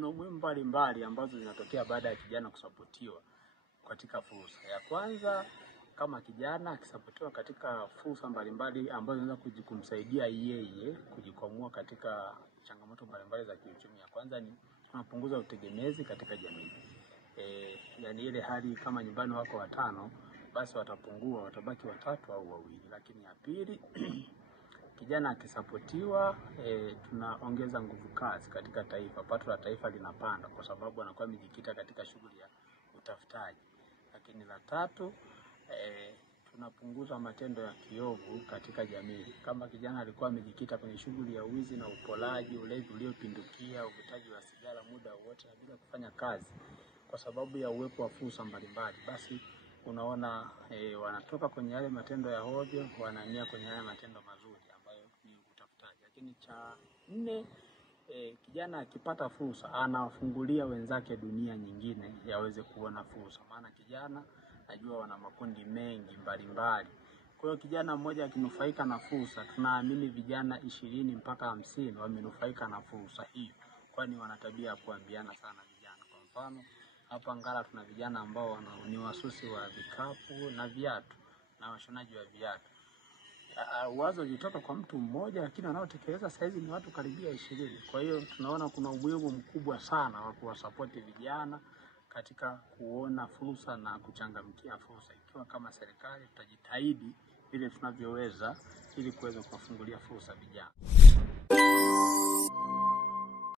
kuna umuhimu mbalimbali ambazo zinatokea baada ya kijana kusapotiwa katika fursa. Ya kwanza, kama kijana akisapotiwa katika fursa mbalimbali ambazo zinaweza kumsaidia yeye kujikwamua katika changamoto mbalimbali za kiuchumi. Ya kwanza ni kupunguza utegemezi katika jamii. Yani ile hali kama nyumbani wako watano, basi watapungua, watabaki watatu au wawili. Lakini ya pili, kijana akisapotiwa, tunaongeza nguvu kazi katika taifa. Pato la taifa linapanda kwa sababu anakuwa amejikita katika shughuli ya utafutaji. Lakini la tatu, tunapunguza matendo ya kiovu katika jamii. Kama kijana alikuwa amejikita kwenye shughuli ya wizi na upolaji, ulevi uliopindukia, uvutaji wa sigara muda wote bila kufanya kazi, kwa sababu ya uwepo wa fursa mbalimbali, basi unaona wanatoka kwenye yale matendo ya hovyo, wanahamia kwenye yale matendo mazuri ambayo ni utafutaji. Lakini cha nne, kijana akipata fursa anawafungulia wenzake dunia nyingine yaweze kuona fursa. Maana kijana najua wana makundi mengi mbalimbali. Kwa hiyo kijana mmoja akinufaika na fursa, tunaamini vijana 20 mpaka 50 wamenufaika na fursa hiyo, kwani wana tabia ya kuambiana sana vijana. Kwa mfano, hapa Ngara tuna vijana ambao ni wasusi wa vikapu na viatu na washonaji wa viatu. Wazo lilitoka kwa mtu mmoja, lakini wanaotekeleza saizi ni watu karibia 20. Kwa hiyo tunaona kuna umuhimu mkubwa sana wa kuwasupport vijana katika kuona fursa na kuchangamkia fursa. Ikiwa kama serikali tutajitahidi vile tunavyoweza ili kuweza kuwafungulia fursa vijana.